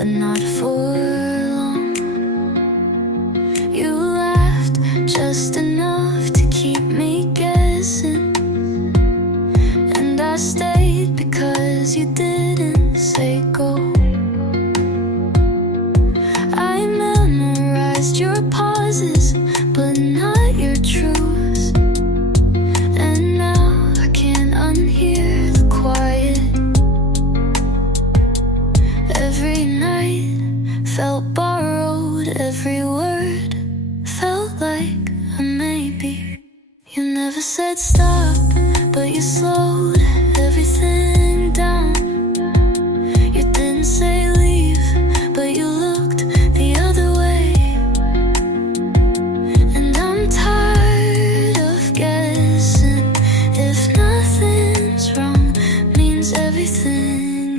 but not for long. You laughed just enough to keep me guessing, and I stayed because you didn't say go. I memorized your pauses, but not your truths, and now I can't unhear the quiet. Every night felt borrowed, every word felt like a maybe. You never said stop, but you slowed everything down. You didn't say leave, but you looked the other way. And I'm tired of guessing if nothing's wrong means everything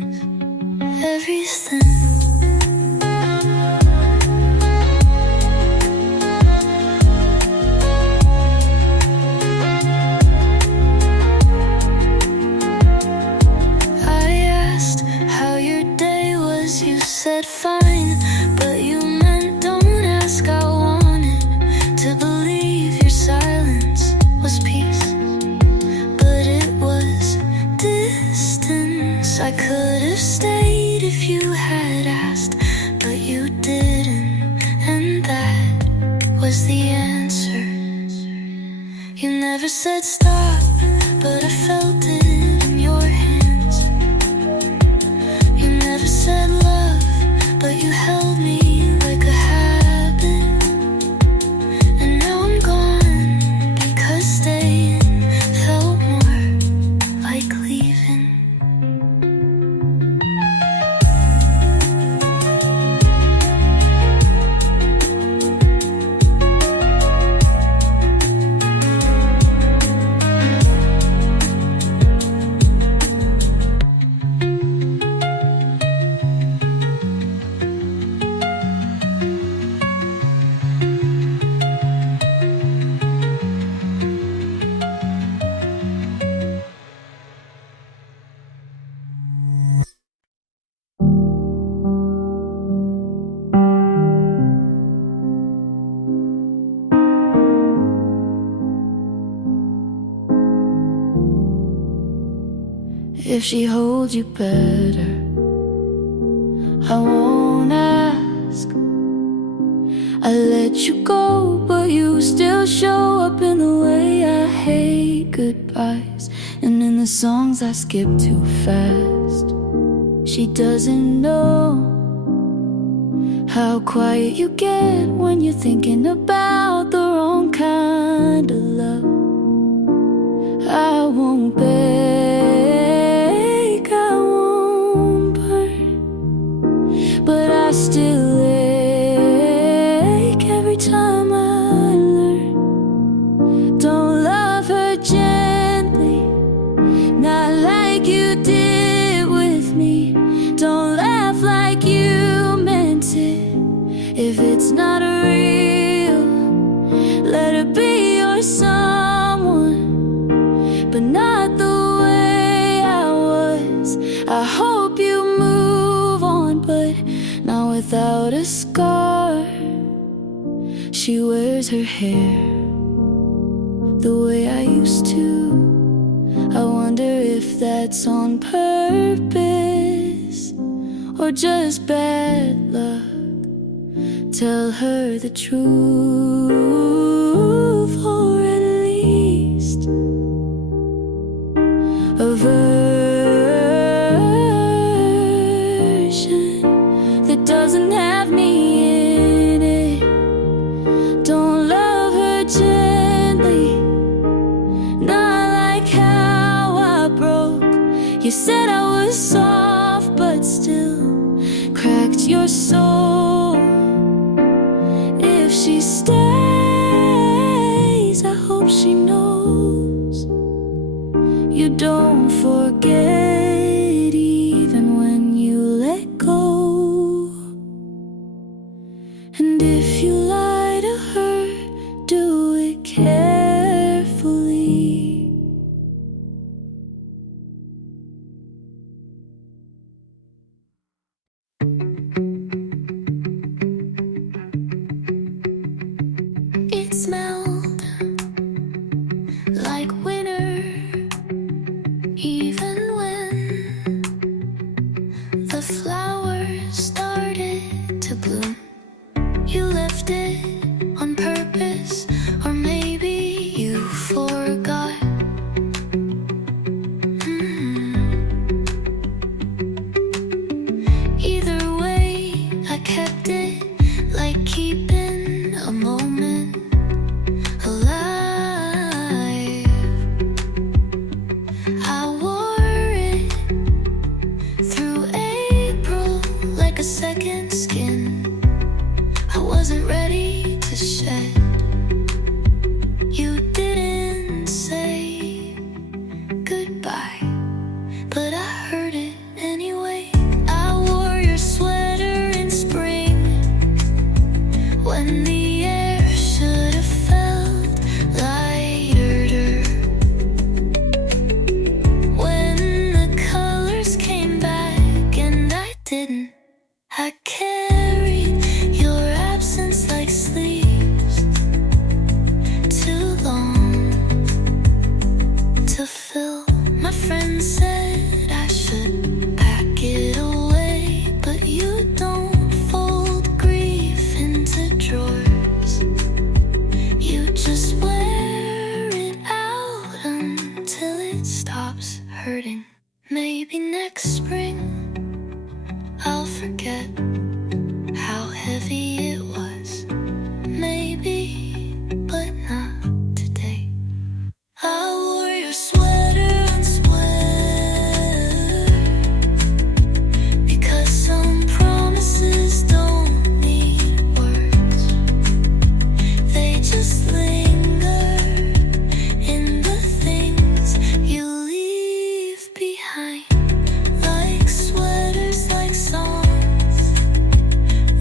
is everything. You said fine, but you meant don't ask. I wanted to believe your silence was peace, but it was distance. I could have stayed if you had asked, but you didn't, and that was the answer. You never said stop, but I felt it in your hands. You never said love, but you held me like a habit. And now I'm gone because staying felt more like leaving. If she holds you better, I won't ask. I let you go, but you still show up in the way I hate goodbyes, and in the songs I skip too fast. She doesn't know how quiet you get when you're thinking about the wrong kind of love. I won't beg, I won't burn, but I still ache every time I learn. Don't love her gently, not like you did with me. Don't laugh like you meant it. If it's not real, let her be your someone, but not the way I was. I hope you move on, but not without a scar. She wears her hair the way I used to. I wonder if that's on purpose or just bad luck. Tell her the truth, or at least a version that doesn't have me in it. Don't love her gently, not like how I broke. You said I was soft, but still cracked your soul. If she stays, I hope she knows you don't forget even when you let go. And if you lie to her, do it carefully. smelled like winter, even when the flowers started to bloom. You left it on purpose, or maybe you forgot. Either way, I kept it, like keeping a moment alive. I wore it through April like a second skin. I wasn't ready to shed. You didn't say goodbye, but I heard it anyway. I wore your sweater in spring, when the air should have felt lighter. When the colors came back and I didn't, I carried your absence like sleeves, too long to fill. My friend said I should pack it away, but you don't fold grief into drawers. You just wear it out until it stops hurting. Maybe next spring I'll forget how heavy it was. Maybe, but not today. I wore your sweater unsweater, because some promises don't need words. They just linger in the things you leave behind, like sweaters, like songs,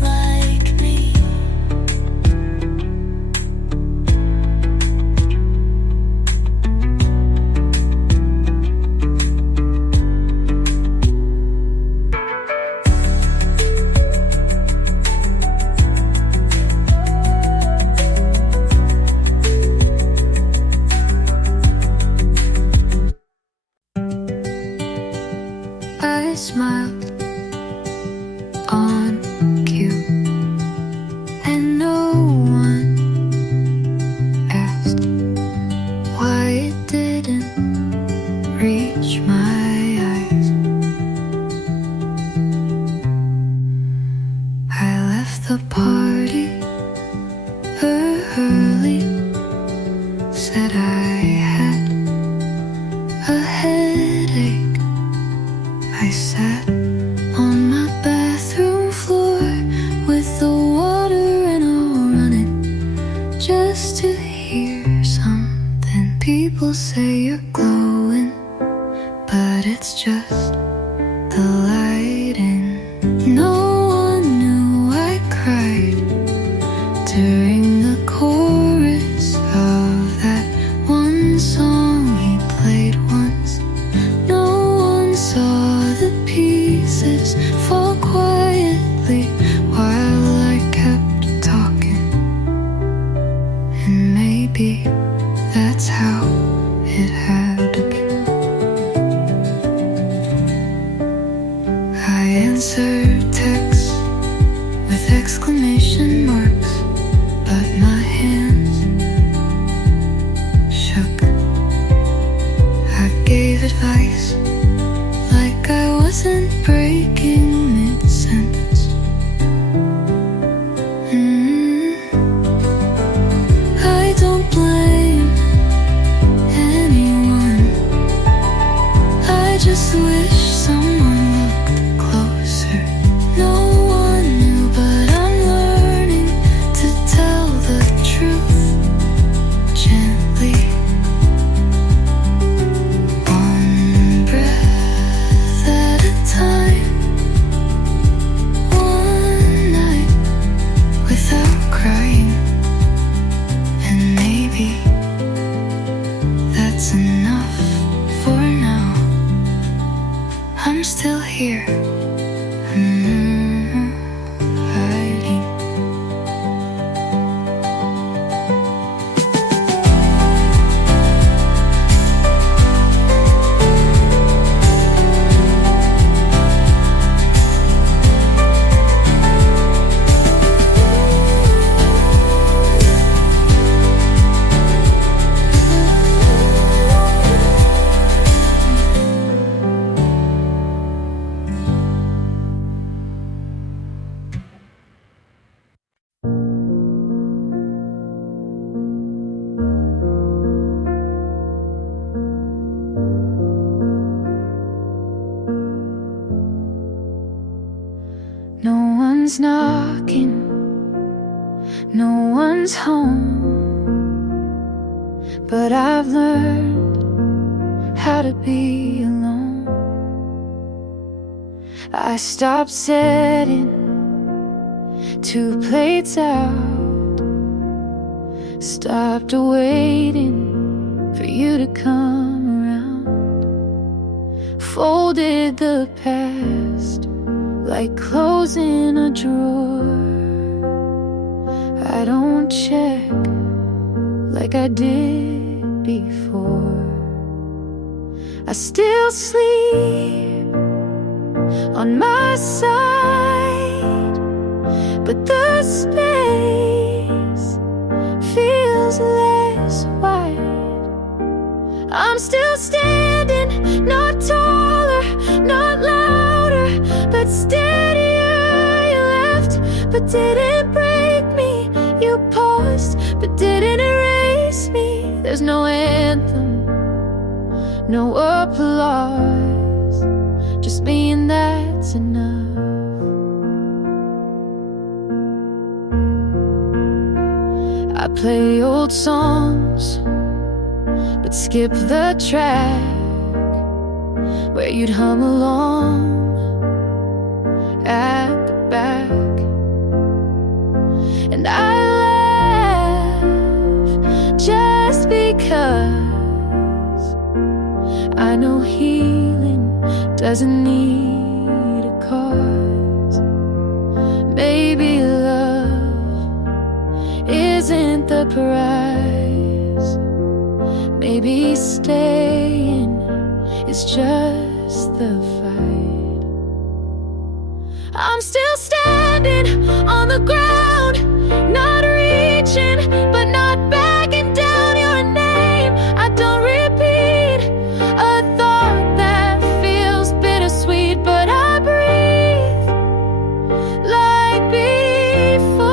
like me. I smiled on cue, and no one asked why it didn't reach my eyes. I left the party early, said I had a headache. I sat on my bathroom floor with the water and all running, just to hear something. People say you're glowing, but it's just the lighting. No one knew I cried during the chorus of that one song he played once. No one saw the pieces fall quietly while I kept talking. And maybe that's how it had to be. I answered texts with exclamation marks, but my hands shook. I gave advice like I wasn't breaking mid-sentence. I don't blame anyone, I just wish someone looked closer. No one knew, but I'm learning. No one's knocking, no one's home, but I've learned how to be alone. I stopped setting 2 plates out, stopped waiting for you to come around, folded the past like clothes in a drawer. I don't check like I did before. I still sleep on my side, but the space feels less wide. I'm still standing, not taller, not louder, but steadier. You left, but didn't break me. You paused, but didn't erase me. There's no anthem, no applause, just me and that's enough. I play old songs, but skip the track where you'd hum along at the back. And I laugh just because I know healing doesn't need a cause. Maybe love isn't the prize. Maybe staying is just the fight. I'm still standing on the ground, not reaching, but not backing down. Your name, I don't repeat a thought that feels bittersweet, but I breathe like before,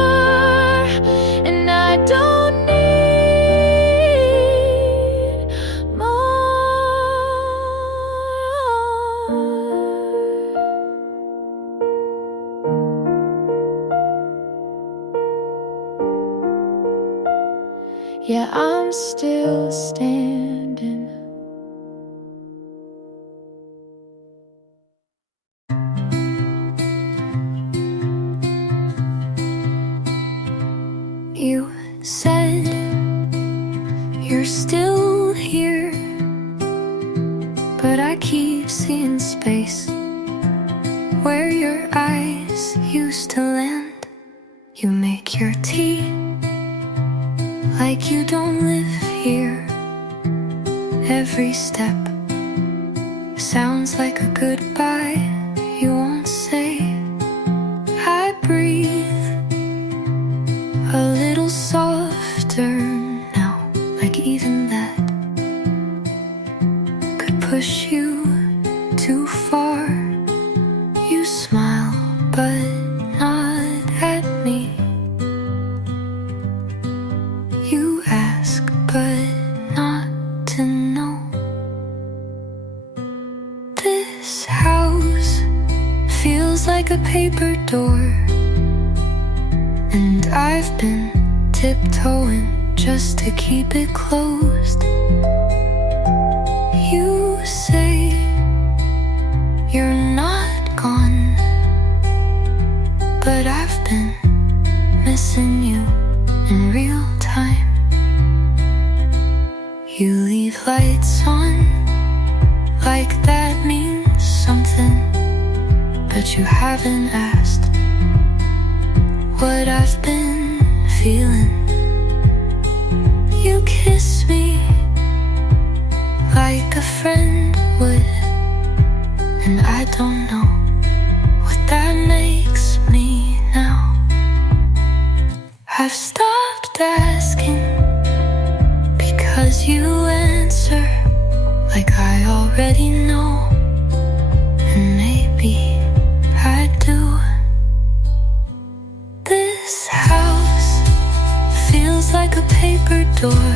and I don't need more. Yeah, I'm still standing. You said you're still here, but I keep seeing space where your eyes used to land. You make your tea like you don't live here. Every step sounds like a goodbye you won't say. I breathe a little softer now, like even that could push you too far. You smile, but not at me. You ask, but not to know. This house feels like a paper door, and I've been tiptoeing just to keep it closed. You say you're not gone, but I've been missing you in real time. You leave lights on like that means something, but you haven't asked what I've been feeling. You kiss me like a friend would, and I don't know what that makes me now. I've stopped asking because you answer like I already know, and maybe I do. This house feels like a paper door,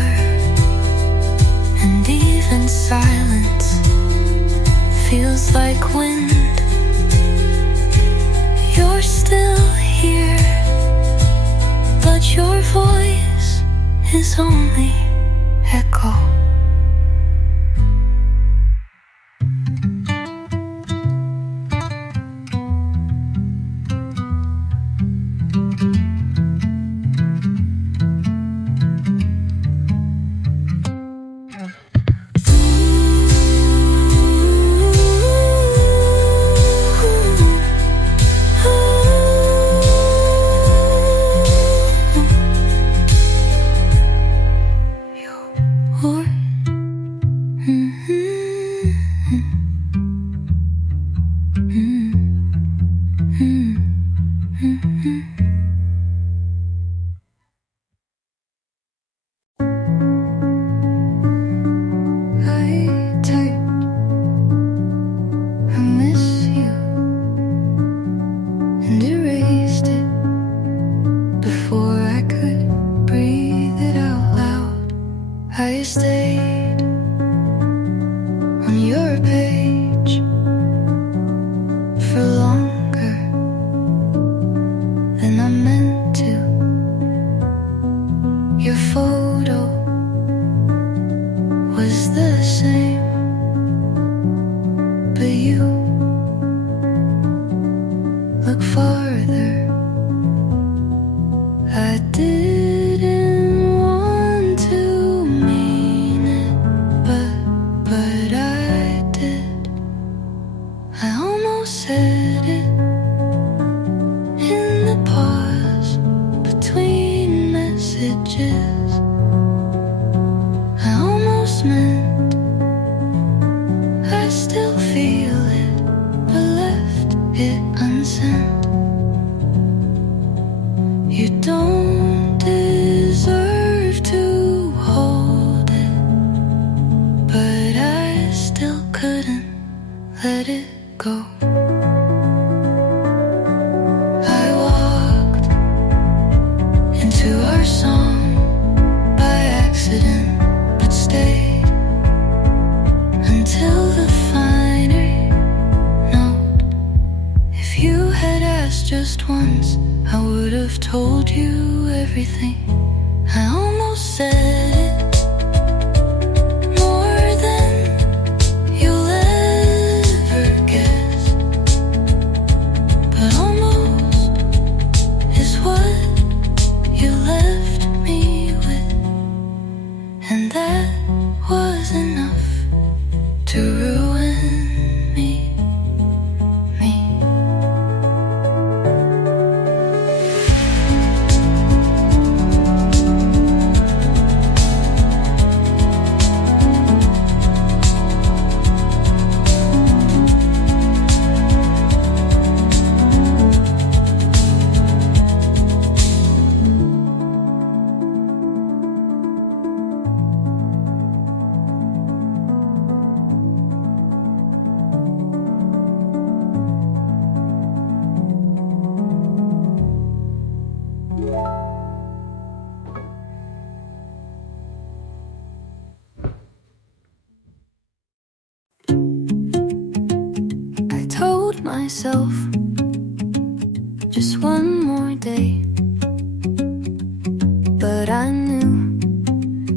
and even silence feels like wind. You're still your voice is only echo. I stayed on your page for longer than I meant to. Your photo was the same, but you look farther. I didn't want to mean it, but I did. I almost said it in the pause between messages. I almost meant I still feel it, but left it unsent. You don't deserve to hold it, but I still couldn't let it go. I walked into our song by accident, but stayed until the final note. If you had asked just once, I would have told you everything. I almost said it more than you'll ever guess, but almost is what you left me with, and that was enough to ruin me. I told myself just one more day, but I knew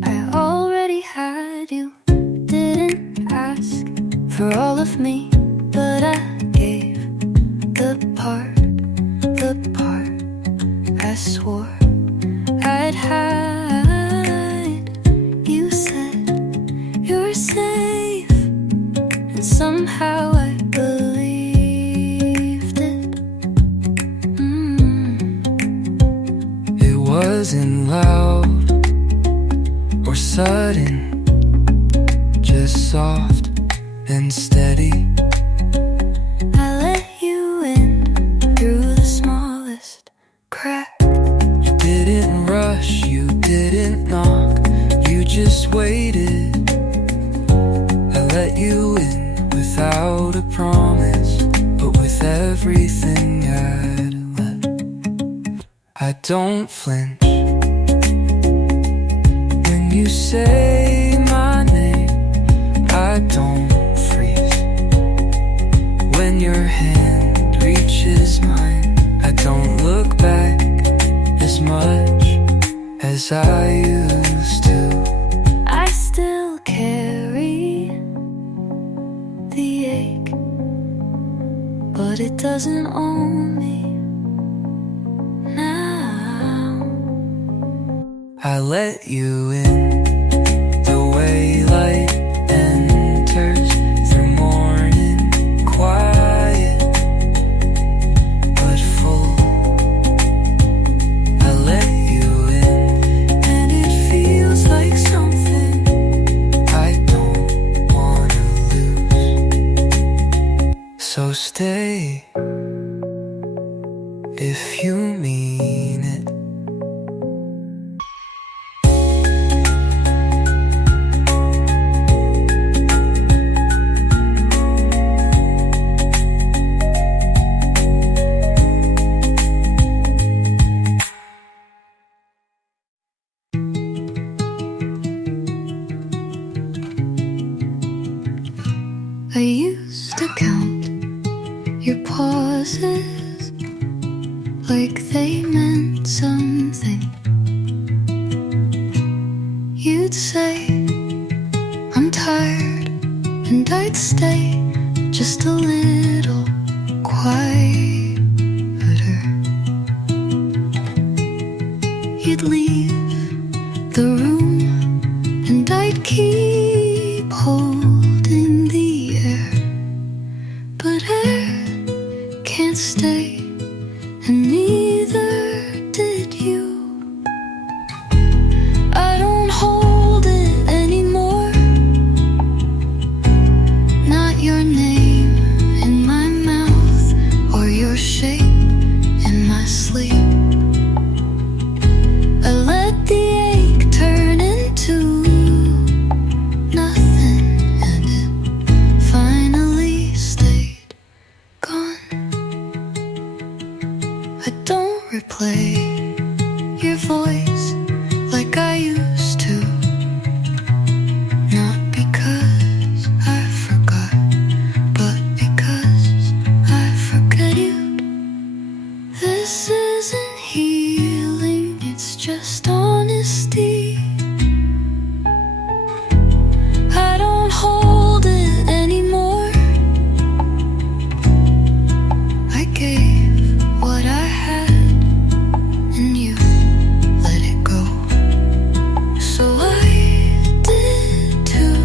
I already had you. Didn't ask for all of me, but I gave the part I swore I'd hide. You said you're safe, and somehow I believed it. It wasn't loud or sudden, just soft and steady. I let you in through the smallest crack. You didn't rush, you didn't knock, you just waited. I let you in without a promise, but with everything I'd left. I don't flinch when you say my name. I don't freeze when your hand reaches mine. I don't look back as much. as I used to. I still carry the ache, but it doesn't own me now. I let you in the way light enters through morning quiet but full. I let you in and it feels like something I don't wanna lose. So stay if you mean it. I used to count your pauses like they meant something. You'd say, I'm tired, and I'd stay just a little quieter. You'd leave the room, and I'd keep holding the air. But air can't stay, and neither did you. I don't hold it anymore, not your name in my mouth or your shape in my sleep. I let the ache turn into nothing, and it finally stayed gone. I don't replay your voice like I used to, not because I forgot, but because I forget you. This isn't healing, it's just honesty. I don't hold it anymore. I gave what I had, and you let it go. So I did too,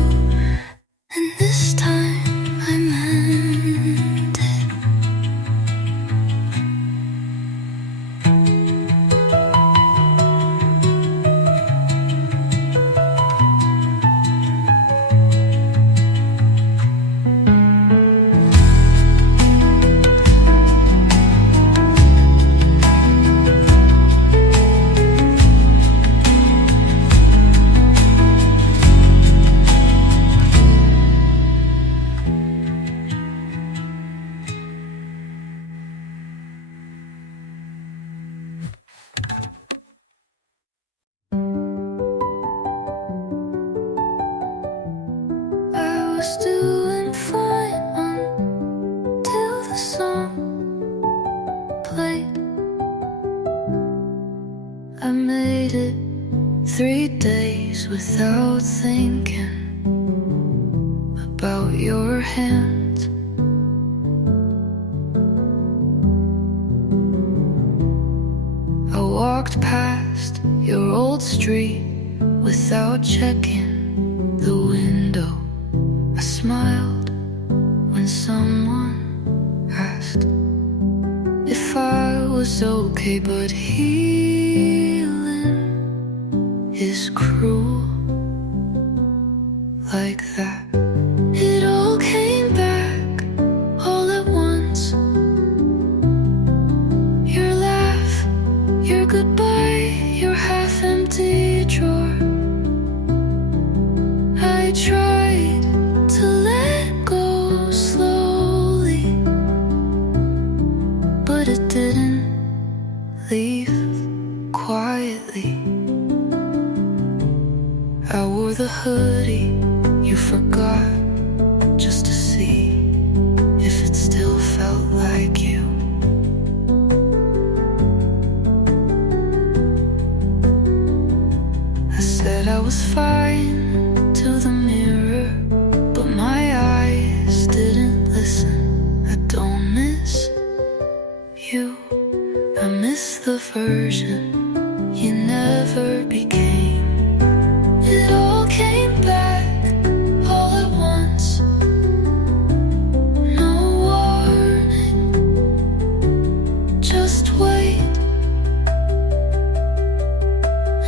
and this time I meant it. I was doing fine until the song played. I made it 3 days without thinking about your hands. I walked past your old street without checking the window. I smiled when someone asked if I was okay, but healing is cruel like that. It all came back all at once. Your laugh, your goodbye, your half-empty drawer. I tried to let go slowly, but it didn't leave quietly. I wore the hoodie you forgot just to see if it still felt like you. you. I miss the version you never became. It all came back all at once. No warning, just wait.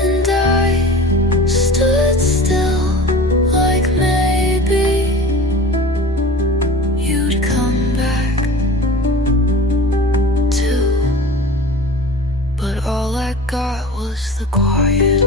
And I stood still, like maybe you'd come back too. But all I got was the quiet.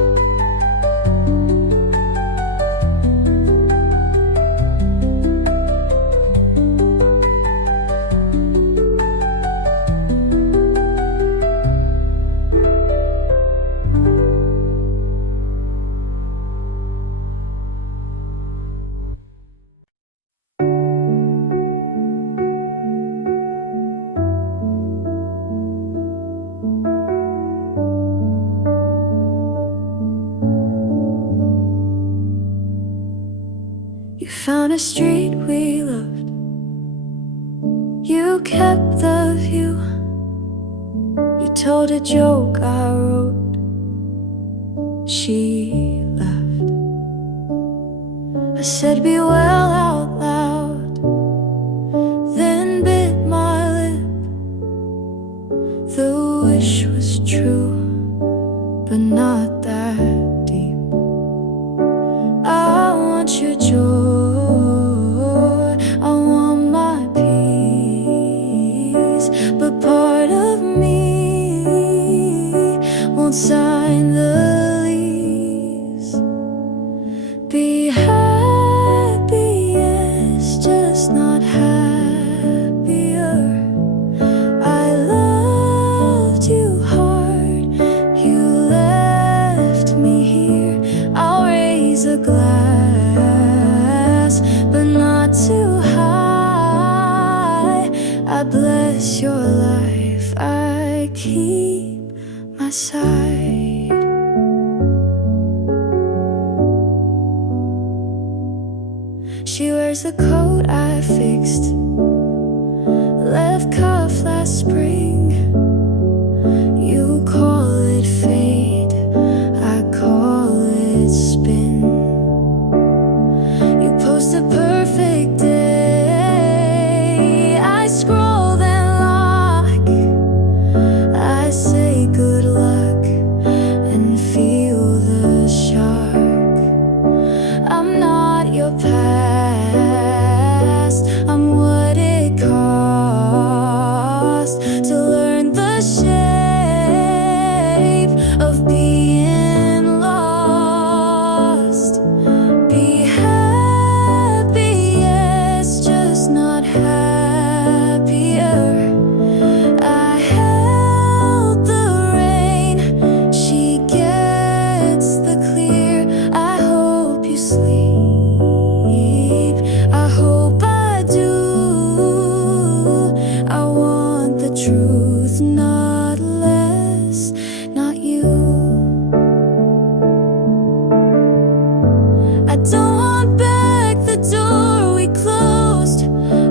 You found a street we loved. You kept the view. You told a joke I wrote. She left. I said be well out loud, then bit my lip. The wish was true, but not that deep. I want your joy, I want my peace, but part of me won't sign the lease. Be happy, yes, just not happier. I loved you hard, you left me here. I'll raise a glass, but not too high. I bless your life, I keep my side. She wears the coat I fixed, left cuff last spring. You call it fate, I call it spin. You post a perfect day, I scroll then lock. I say good luck and feel the shark. I'm not your past, I'm what it cost to learn the shape of being lost. Be happy, yes, just not happier. I held the rain, she gets the clear. I hope you sleep, I hope I do. I want the truth, not less, not you. I don't want back the door we closed,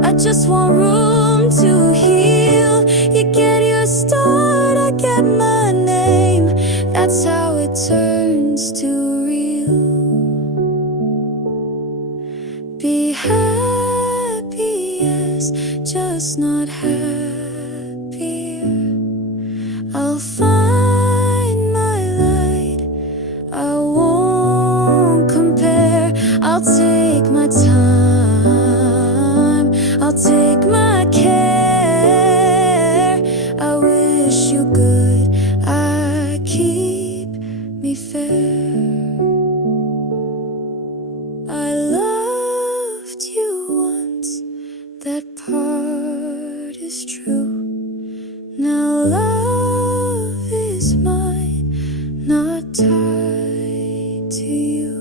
I just want room to heal. You get your start, I get my name. That's how it turns to real. Be happy, yes, just not happier. I'll find my light, I won't compare. I'll take my time, I'll take my care. I wish you good, I keep me fair. I loved you once, that part is true. Now love is mine, not tied to you.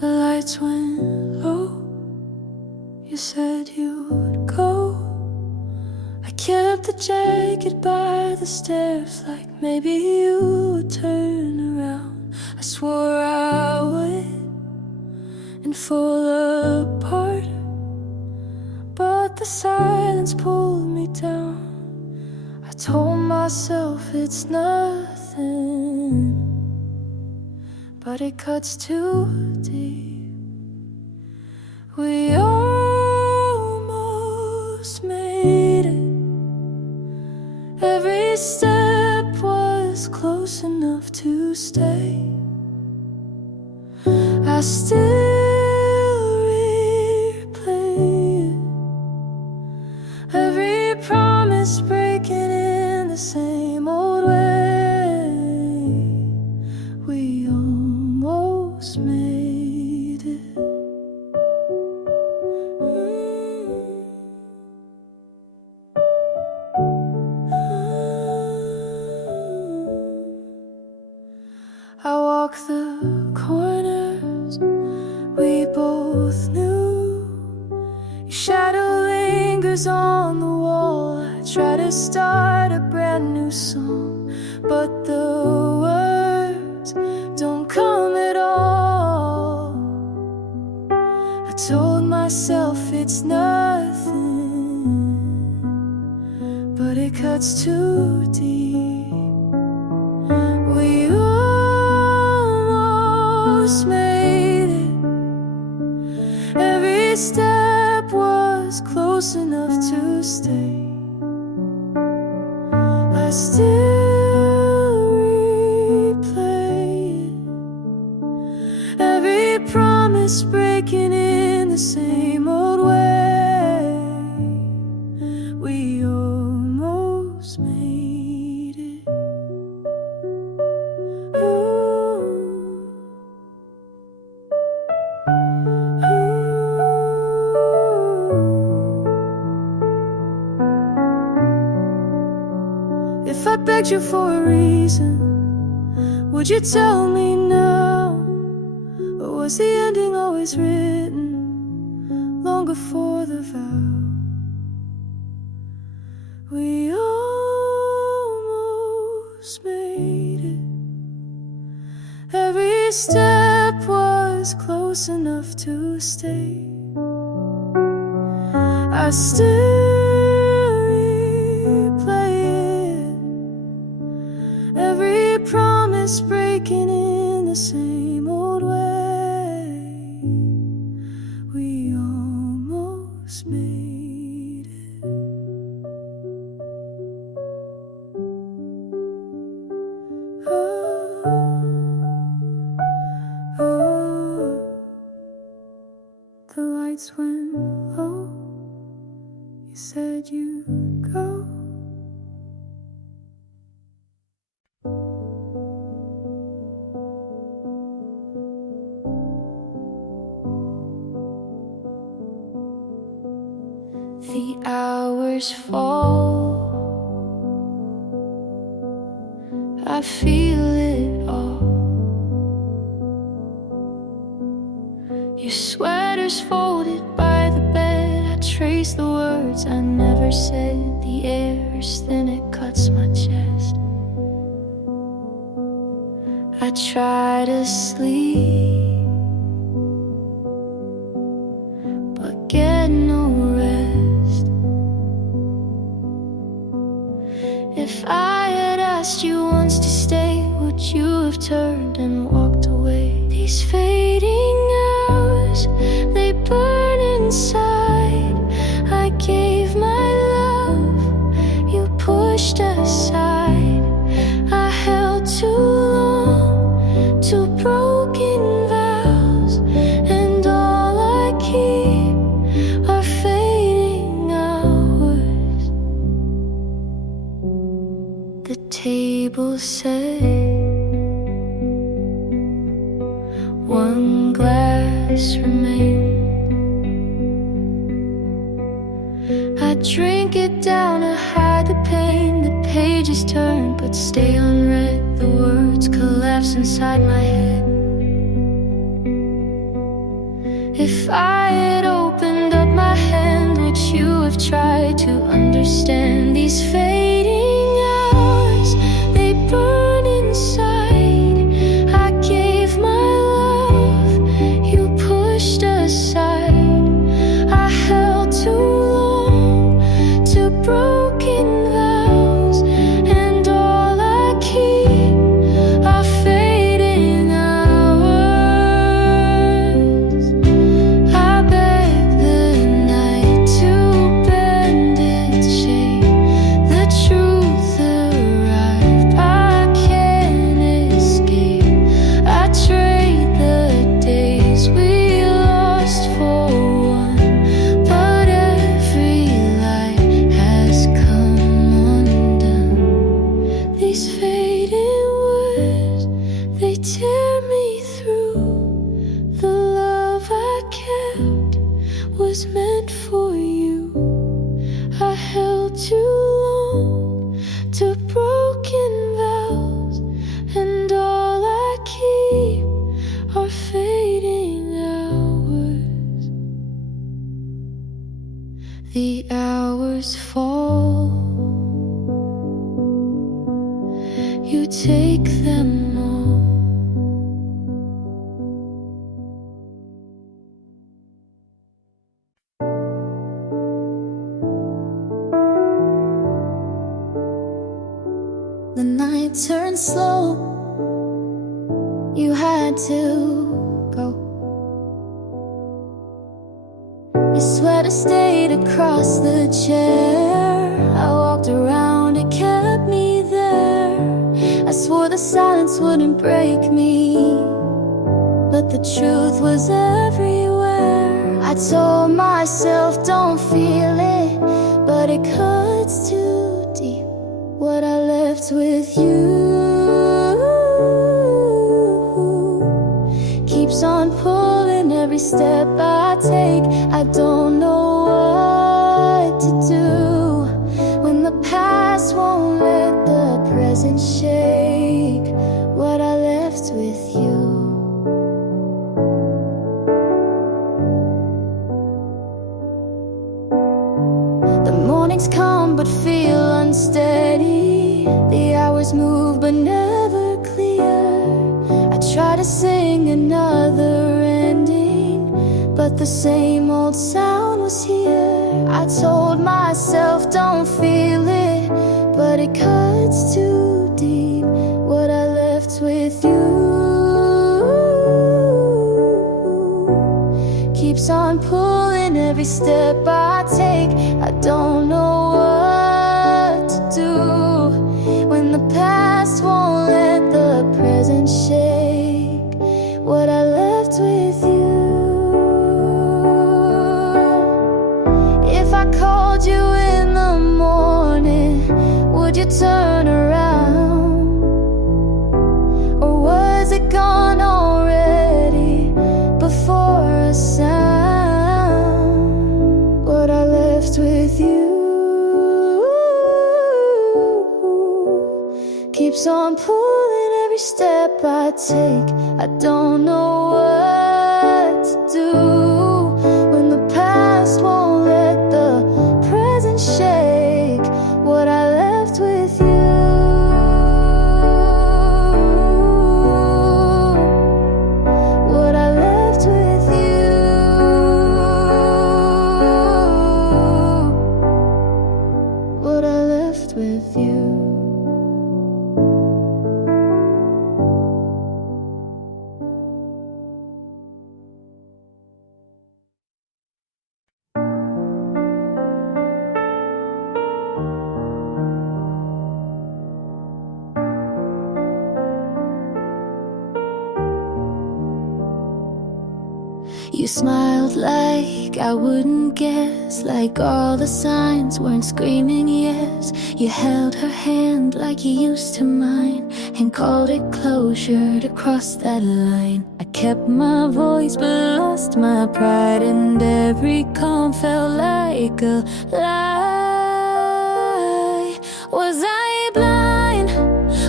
The lights went low, you said you would go. kept the jacket by the stairs, like maybe you would turn around. I swore I would and fall apart, but the silence pulled me down. I told myself it's nothing, but it cuts too deep. We almost made it. Every step was close enough to stay. I still replay it. Every promise breaking in the same old way. We almost made it. I walk the corners we both knew. Your shadow lingers on the wall. I try to start a brand new song, but the words don't come at all. I told myself it's nothing, but it cuts too deep. We almost made it. Every step was close enough to stay. I still replay it. Every promise breaking in the same old way. We almost made it. If I begged you for a reason, would you tell me now? Or was the ending always written long before the vow? We almost made it. Every step was close enough to stay. I still replay it. Every promise breaking in the same old way. We almost made it. Oh, oh. The lights went low. You said you'd go. The hours fall. I feel it all. Your sweater's folded by the bed. I trace the words I never said. The air is thin, it cuts my chest. I try to sleep, but get no rest. If I had asked you once to stay, would you have turned and walked away? These fading hours, they burn inside. I gave my love, you pushed aside. I held too long to broken vows, and all I keep are fading hours. The table said one glass remained. I drink it down to hide the pain. The pages turn but stay unread. The words collapse inside my head. If I had opened up my hand, would you have try to understand these fading hours. They burn inside. I gave my love, you pushed aside. I held too long to broken vows, and all I keep are fading hours. I beg the night to bend its shape. The truth arrived, I can't escape. I trade the days we lost for one, but every light has come undone. These fading words, they tear me through. The love I kept was meant for you. I held too long to broken vows, and all I keep are fading hours. The hours fall, you take them all. The night turned slow, you had to go. Your sweater stayed across the chair. I walked around, it kept me there. I swore the silence wouldn't break me, but the truth was everywhere. I told myself, don't feel it, but it cuts too deep. What I left with you keeps on pulling every step I take. I don't know what to do when the past won't let the present shake. What I left with you. The mornings come but feel unsteady. The hours move but never clear. I try to sing another ending, but the same old sound was here. I told myself, don't feel it, but it cuts too deep. What I left with you keeps on pulling every step I take. I don't know what to do when the past won't let the present shake. What I left with you. If I called you in the morning, would you turn around? Or was it gone already before a sound? What I left with you keeps on pulling every step I take. I don't know what to do when the past won't let the present shake. What I left with you. What I left with you. What I left with you. You smiled like I wouldn't guess, like all the signs weren't screaming yes. You held her hand like you used to mine, and called it closure to cross that line. I kept my voice but lost my pride, and every calm felt like a lie. Was I blind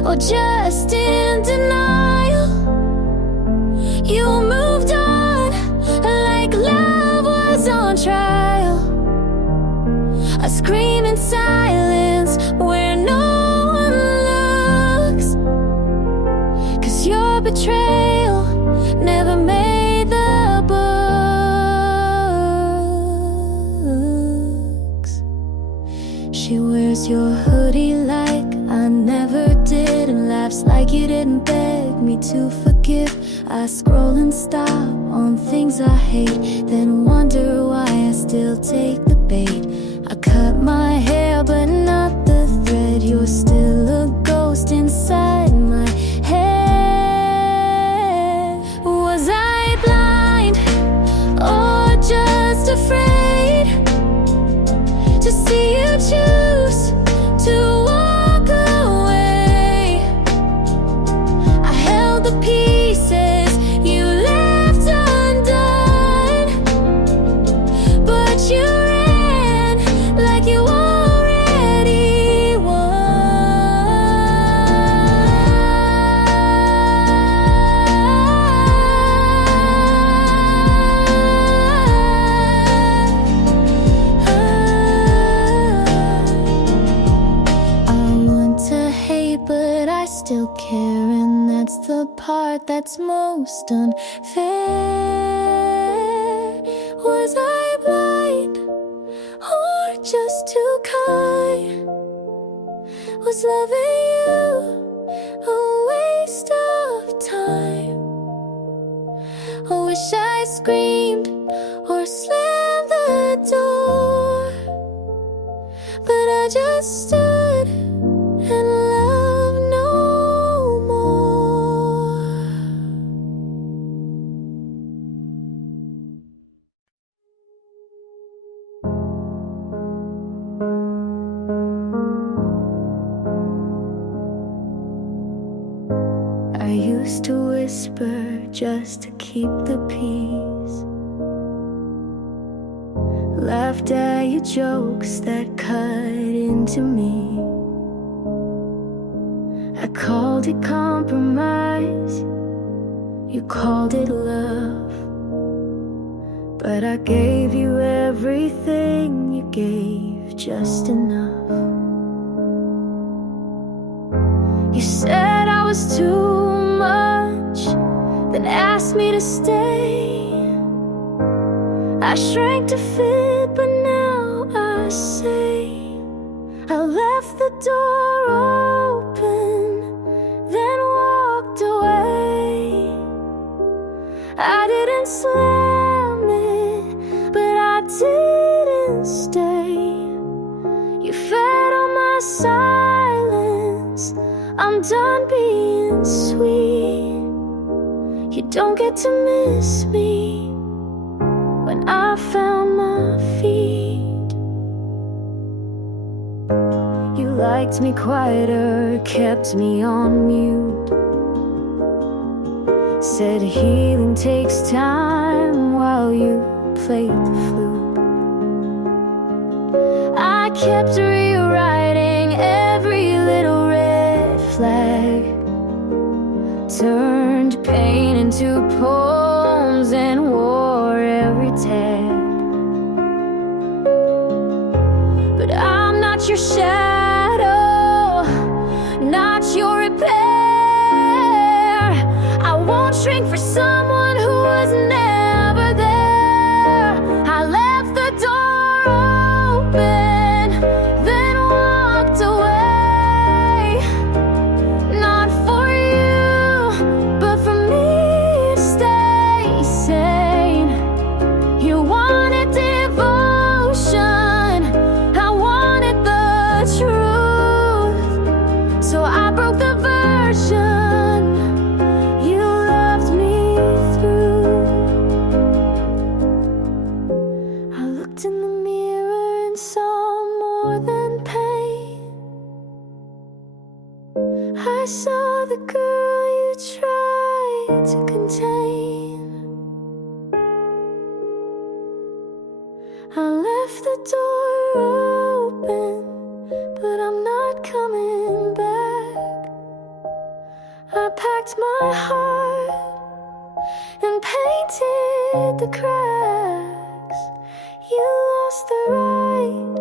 or just in denial? You moved on like love was on trial. I scream in silence where no one looks. 'Cause your betrayal never made the books. She wears your hoodie like I never did, and laughs like you didn't beg me to forgive. I scroll and stop on things I hate, then wonder why I still take the bait. I cut my hair but not the thread. You're still a ghost inside my head. Was I blind or just afraid to see you choose to walk away? I held the pieces you left undone, but you ran like you already won. I want to hate, but I still care, and that's the part that's most unfair. Was I blind or just too kind? Was loving you a waste of time? I wish I screamed or slammed the door, but I just stood and loved no more. I used to whisper just to keep the peace, laughed at your jokes that cut into me. I called it compromise, you called it love, but I gave you everything, you gave just enough. You said I was too much, then asked me to stay. I shrank to fit, but now I say I left the door open, then walked away. I didn't slam it, but I didn't stay. You fed on my silence, I'm done being sweet. You don't get to miss me when I found my feet. You liked me quieter, kept me on mute, said healing takes time while you played the flute. I kept rewriting every little red flag, turned pain into poems and wore every tag. But I'm not your shadow, not your repair. I won't shrink for someone who was never there. I left the door open, then walked away. Not for you, but for me to stay sane. You wanted devotion, I wanted the truth, so I broke the version you loved me through. I looked in the mirror and saw more than pain. I saw the girl you tried to contain. I left the door open, but I'm not coming back. I packed my heart and painted the cracks. You lost the right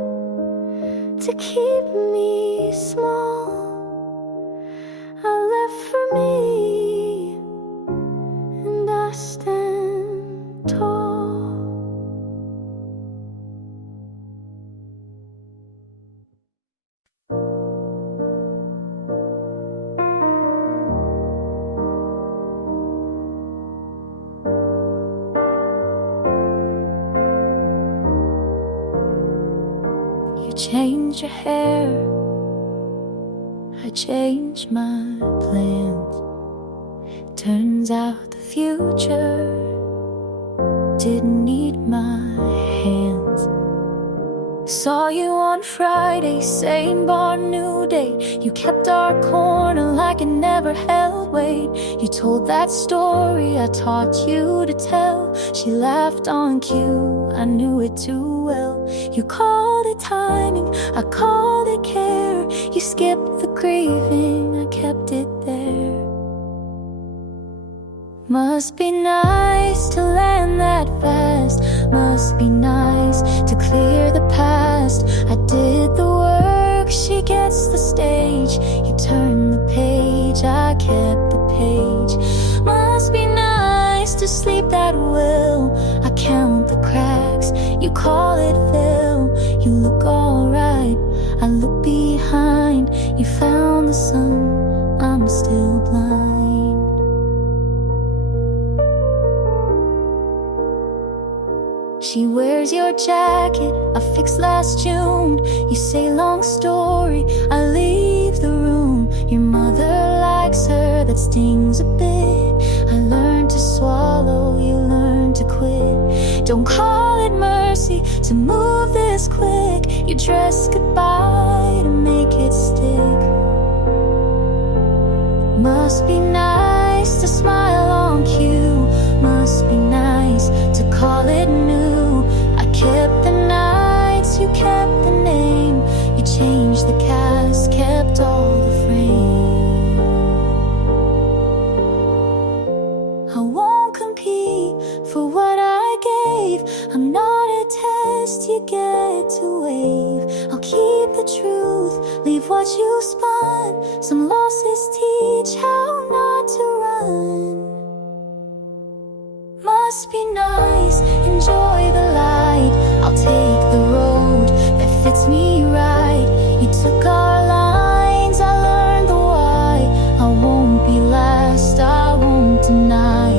to keep me small are left for me, and I stand tall. You change your hair, I change my plans. Turns out the future didn't need my hands. Saw you on Friday, same bar, new day. You kept our corner like it never held weight. You told that story I taught you to tell. She laughed on cue, I knew it too well. You called it timing, I called it care. You skipped the grieving, I kept it there. Must be nice to land that fast. Must be nice to clear the past. I did the work, she gets the stage. You turn the page, I kept the page. Must be nice to sleep that well. I count the cracks, you call it fill. You look alright, I look behind. You found the sun, I'm still blind. She wears your jacket, I fixed last June. You say long story, I leave the room. Your mother likes her, that stings a bit. I learned to swallow, you learned to quit. Don't call it mercy to move this quick. You dress goodbye to make it stick. Must be nice to smile on cue. Must be nice to call it new. I kept the nights, you kept the name. You changed the cast, kept all the frame. I won't compete for what I gave. I'm not a test you get to wave. I'll keep the truth, leave what you spun. Some losses teach how not to run. Must be nice, enjoy the light. I'll take the road that fits me right. You took our lines, I learned the why. I won't be last, I won't deny.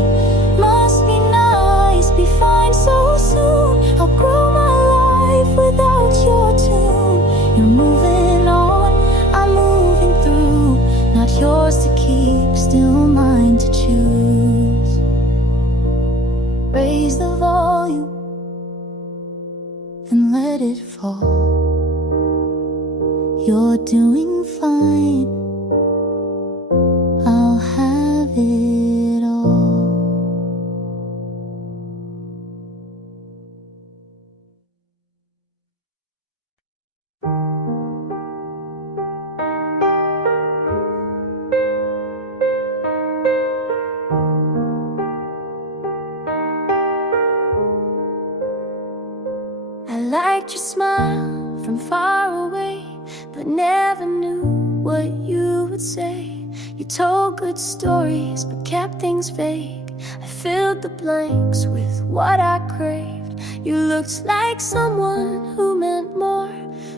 Must be nice, be fine so soon. I'll grow my life without your tune. You're moving on, I'm moving through. Not yours to keep, still mine to choose. Raise the volume and let it fall. You're doing fine, I'll have it all. I liked your smile from far away, but never knew what you would say. You told good stories, but kept things vague. I filled the blanks with what I craved. You looked like someone who meant more,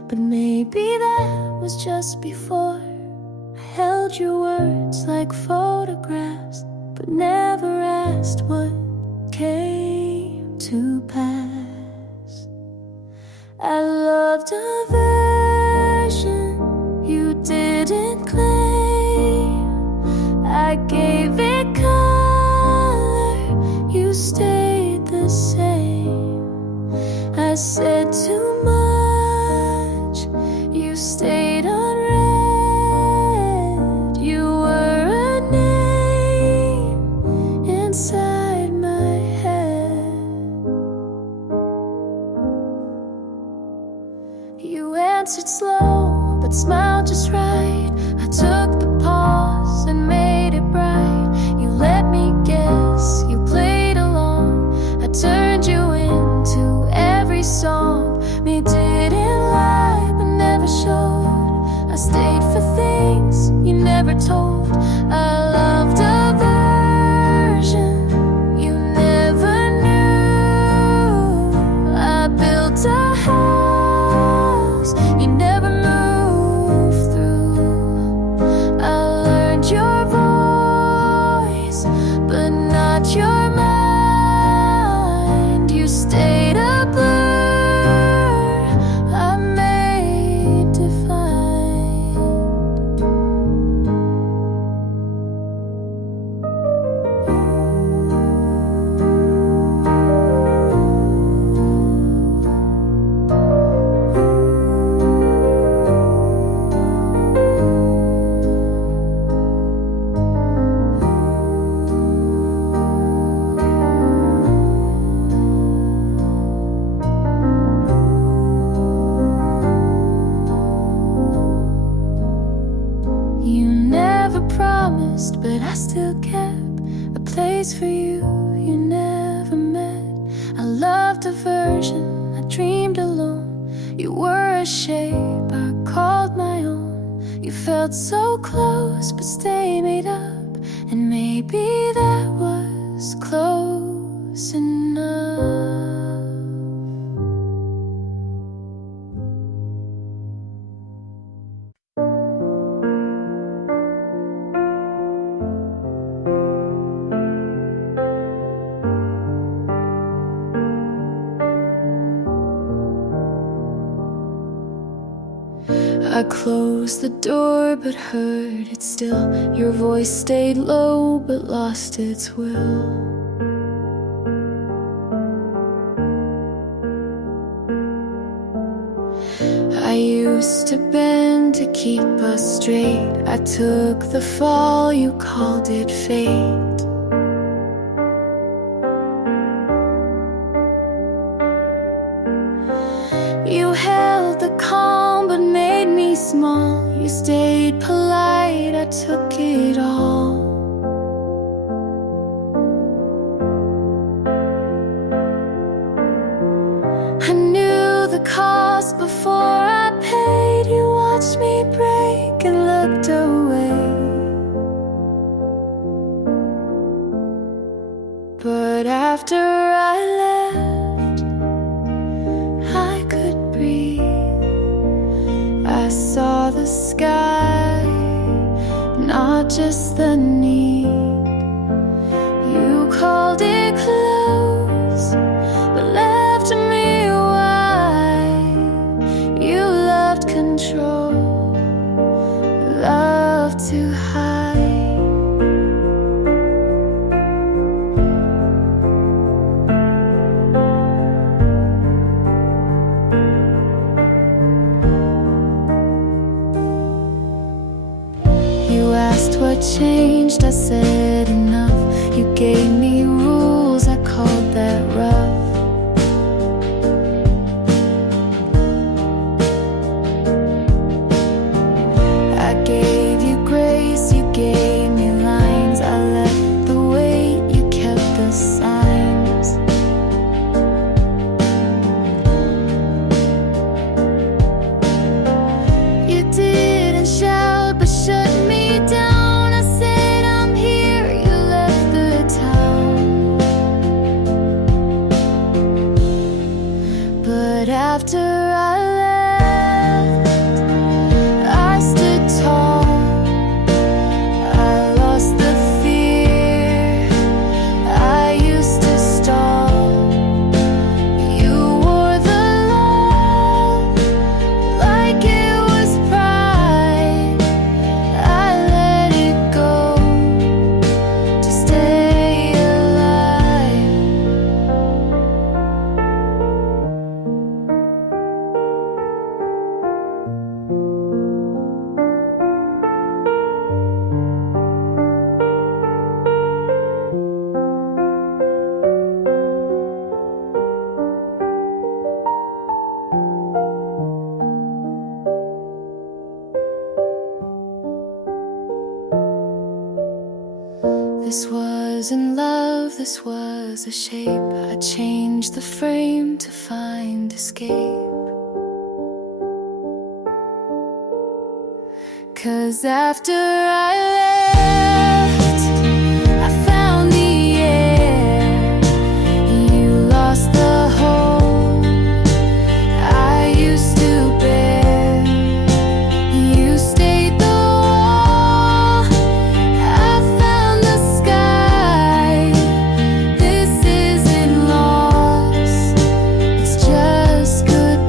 but maybe that was just before. I held your words like photographs, but never asked what came to pass. I loved a version you didn't claim. I gave it color, you stayed the same. I said too much, you stayed unread. You were a name inside my head. You answered slow, but smiled just right. I took the pause and made it bright. You let me guess, you played along. I turned you into every song. Me didn't lie, but never showed. stayed for things you never told. I loved a version you never knew. I built a house you never moved through. I learned your voice, but not your mind. You stayed a blur I made to find. You never promised, but I still kept a place for you you never met. I loved a version I dreamed alone. You were a shape I called my own. You felt so close, but stay made up, and maybe that was close enough. I closed the door but heard it still. Your voice stayed low but lost its will. I used to bend to keep us straight. I took the fall, you called it fate. You held the calm but made me small. You stayed polite, I took it all. I knew the cost before I paid. You watched me break and looked away. But after I left, I could breathe. I saw the sky, not just the need. You called it close, but left me wide. You loved control, loved to hide. You asked what changed, I said enough. You gave me rules, I called that rough. I gave you grace, you gave me lines. I left the weight, you kept the signs. You didn't shout, but shut me down. I said I'm here, you left the town. But after I left, I stood tall. I lost the fear I used to stall. You wore the love like it was pride. I let it go to stay alive. This wasn't love, this was a shape. I changed the frame to find escape. 'Cause after I left, I found the air. You lost the hope I used to bear. You stayed the wall, I found the sky. This isn't loss, it's just goodbye.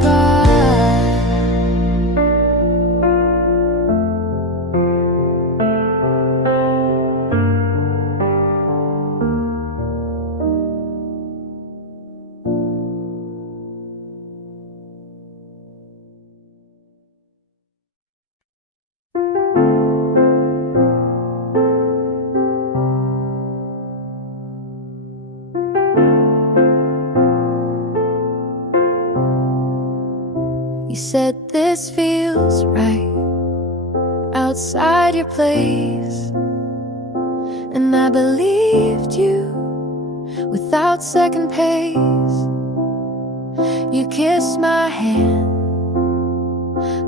You said this feels right outside your place, and I believed you without second pace. You kissed my hand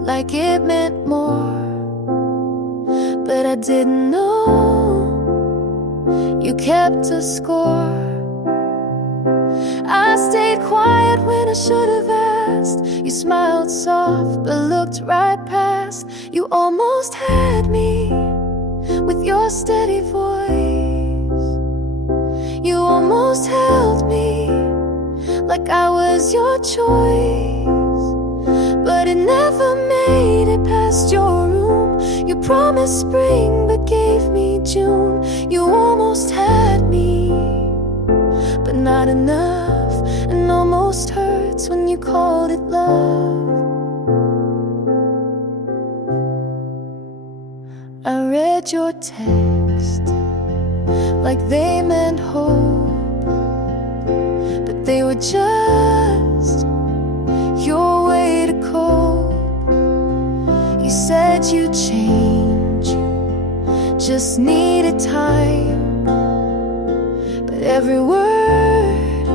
like it meant more, but I didn't know you kept a score. I stayed quiet when I should have asked. You smiled soft but looked right past. You almost had me with your steady voice. You almost held me like I was your choice, but it never made it past your room. You promised spring but gave me June. You almost had me, but not enough, and almost hurts when you called it love. I read your text like they meant hope, but they were just your way to cope. You said you'd change, just needed time, but every word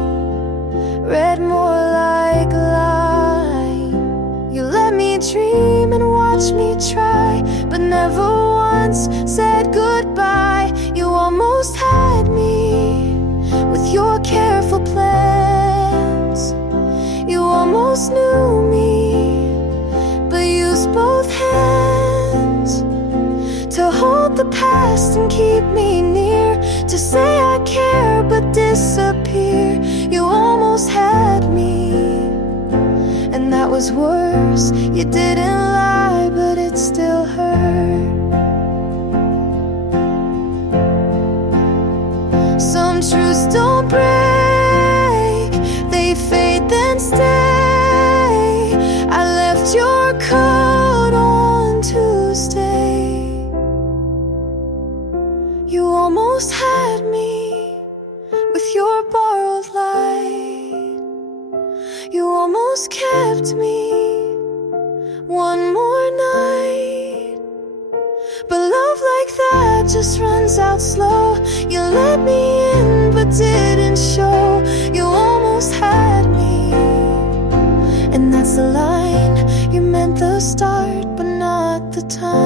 read more like a lie. You let me dream and watch me try, but never once said goodbye. You almost had me with your careful plans. You almost knew me, but used both hands to hold the past and keep me near, to say I care but disappear. You almost had me, and that was worse. You didn't lie, but it still hurt. Some truths don't break, they fade then stay. I left your coat on Tuesday. You almost had me with your borrowed light. You almost kept me one more night, but love like that just runs out slow. You let me in but didn't show. You almost had me, and that's the line. You meant the start but not the time.